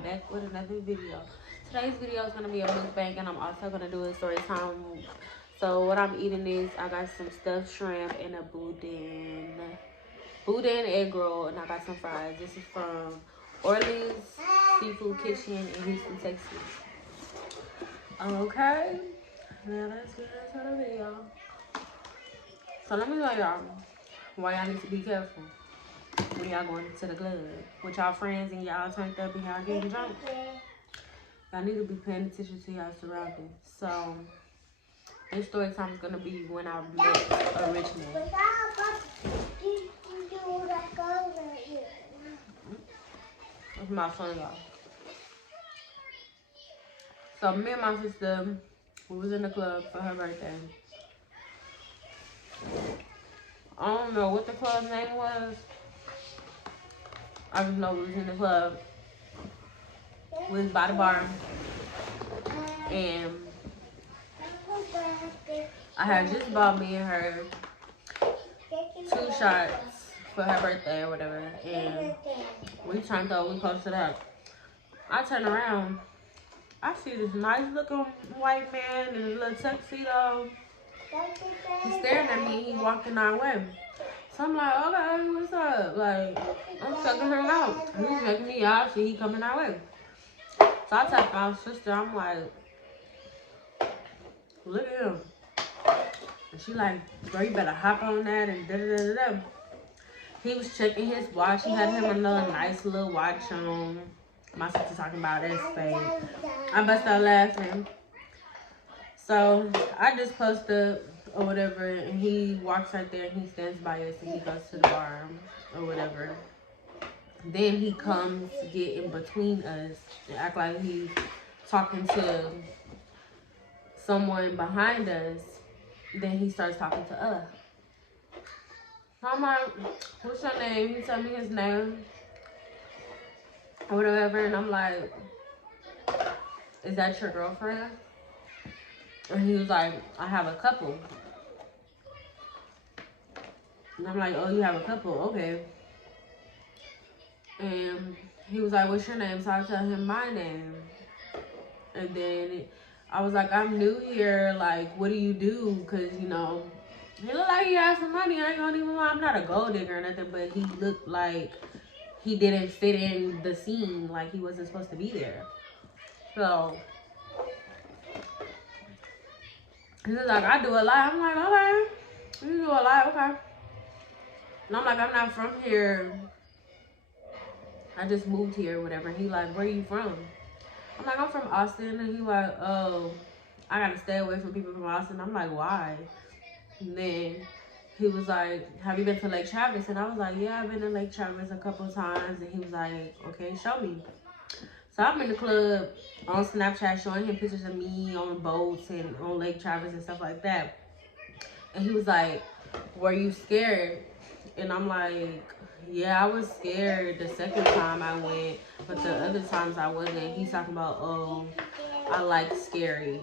y'all back with another video. Today's video is gonna be a mukbang, and I'm also gonna do a story time. So what I'm eating is I got some stuffed shrimp and a boudin egg roll, and I got some fries. This is from Orleans Seafood Kitchen in Houston, Texas. Okay, now let's get into the video. So let me tell y'all why y'all need to be careful when y'all going to the club with y'all friends and y'all turned up and y'all getting drunk. Y'all need to be paying attention to y'all surroundings. So this story time is gonna be when I met a rich man. That's my son, y'all. So me and my sister, we was in the club for her birthday. I don't know what the club name was. I just know we was in the club. We was by the bar. And I had just bought me and her 2 shots for her birthday or whatever. And we turned up, we posted up. I turn around. I see this nice looking white man in a little tuxedo. He's staring at me. He walking our way. So I'm like, okay, what's up? Like, I'm checking him out. He's checking me out. See, he coming our way. So I tapped my sister. I'm like, look at him. And she like, bro, you better hop on that and da-da-da-da-da. He was checking his watch. He had him another nice little watch on. My sister talking about that's fake. I bust out laughing. So I just posted or whatever, and he walks right there and he stands by us and he goes to the bar or whatever. Then he comes to get in between us and act like he's talking to someone behind us. Then he starts talking to us. So I'm like, what's your name? He told me his name or whatever, and I'm like, is that your girlfriend? And he was like, I have a couple. And I'm like, oh, you have a couple? Okay. And he was like, what's your name? So I tell him my name. And then I was like, I'm new here. Like, what do you do? Because, you know, he looked like he had some money. I ain't gonna even lie. I'm not a gold digger or nothing, but he looked like he didn't fit in the scene. Like, he wasn't supposed to be there. So he was like, I do a lot. I'm like, okay. You do a lot, okay. And I'm like, I'm not from here. I just moved here or whatever. He like, where you from? I'm like, I'm from Austin. And he like, oh, I gotta stay away from people from Austin. I'm like, why? And then he was like, have you been to Lake Travis? And I was like, yeah, I've been to Lake Travis a couple of times. And he was like, okay, show me. So I'm in the club on Snapchat showing him pictures of me on boats and on Lake Travis and stuff like that. And he was like, were you scared? And I'm like, yeah, I was scared the second time I went, but the other times I wasn't. He's talking about, oh, I like scary.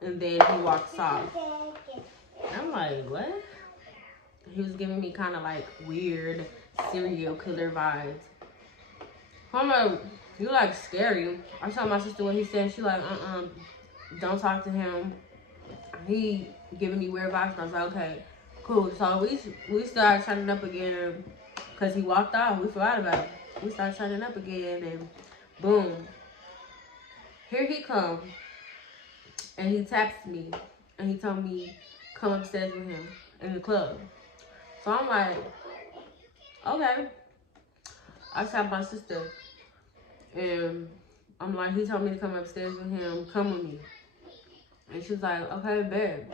And then he walks off. I'm like, what? He was giving me kind of like weird serial killer vibes. I'm like, you like scary. I told my sister what he said. She like, don't talk to him. He giving me weird vibes. And I was like, okay, cool. So we started turning up again because he walked off. We forgot about it. We started turning up again, and boom, here he comes, and he taps me, and he told me come upstairs with him in the club. So I'm like, okay. I tapped my sister, and I'm like, he told me to come upstairs with him. Come with me. And she was like, okay, babe.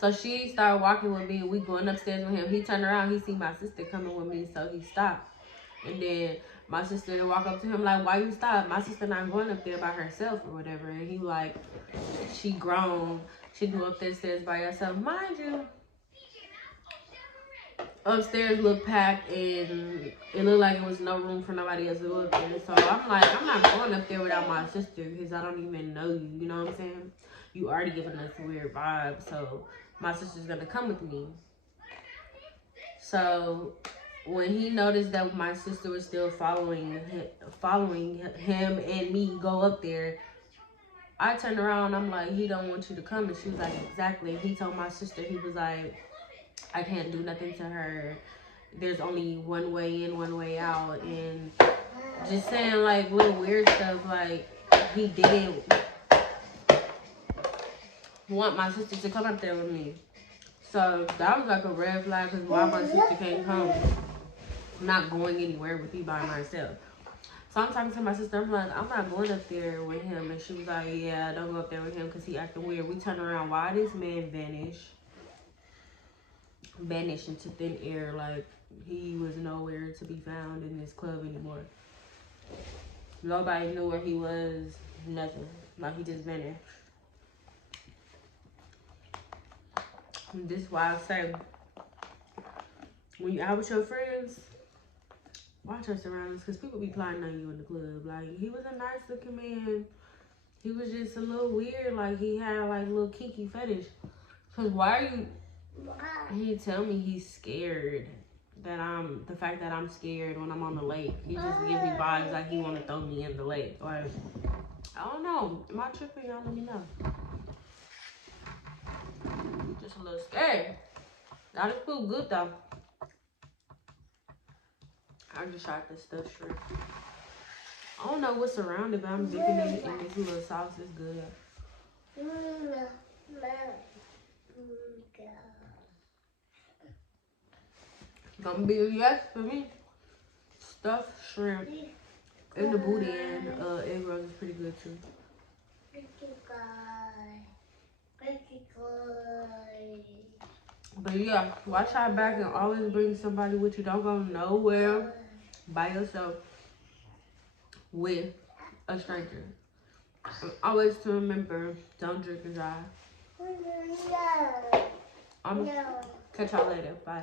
So she started walking with me. We going upstairs with him. He turned around. He see my sister coming with me. So he stopped. And then my sister walk up to him like, why you stop? My sister not going up there by herself or whatever. And he like, she grown. She go up the stairs by herself. Mind you, upstairs looked packed and it looked like it was no room for nobody else to go up there. So I'm like, I'm not going up there without my sister because I don't even know you. You know what I'm saying? You already giving us a weird vibe. So my sister's going to come with me. So when he noticed that my sister was still following him and me go up there, I turned around. I'm like, he don't want you to come. And she was like, exactly. He told my sister, he was like, I can't do nothing to her. There's only one way in, one way out. And just saying like little weird stuff. Like he didn't want my sister to come up there with me. So that was like a red flag, because why my sister can't come? I'm not going anywhere with you by myself. So I'm talking to my sister. I'm like, I'm not going up there with him. And she was like, yeah, don't go up there with him because he acting weird. We turn around. Why this man vanish into thin air, like he was nowhere to be found in this club anymore. Nobody knew where he was. Nothing. Like he just vanished. And this is why I say, when you out with your friends, watch your surroundings, because people be plotting on you in the club. Like, he was a nice looking man. He was just a little weird. Like, he had like a little kinky fetish. Because why are you... He tell me he's scared. The fact that I'm scared when I'm on the lake. He just give me vibes like he want to throw me in the lake. Like, I don't know. Am I tripping? Y'all let me know. Just a little scared. Got his food good though. I just tried this stuffed shrimp. I don't know what's around it, but I'm dipping it in this little sauce. It's good. Gonna be a yes for me. Stuffed shrimp and the booty and egg rolls is pretty good too. But yeah, watch our back and always bring somebody with you. Don't go nowhere by yourself with a stranger. And always to remember, don't drink and drive. I'm catch y'all later. Bye.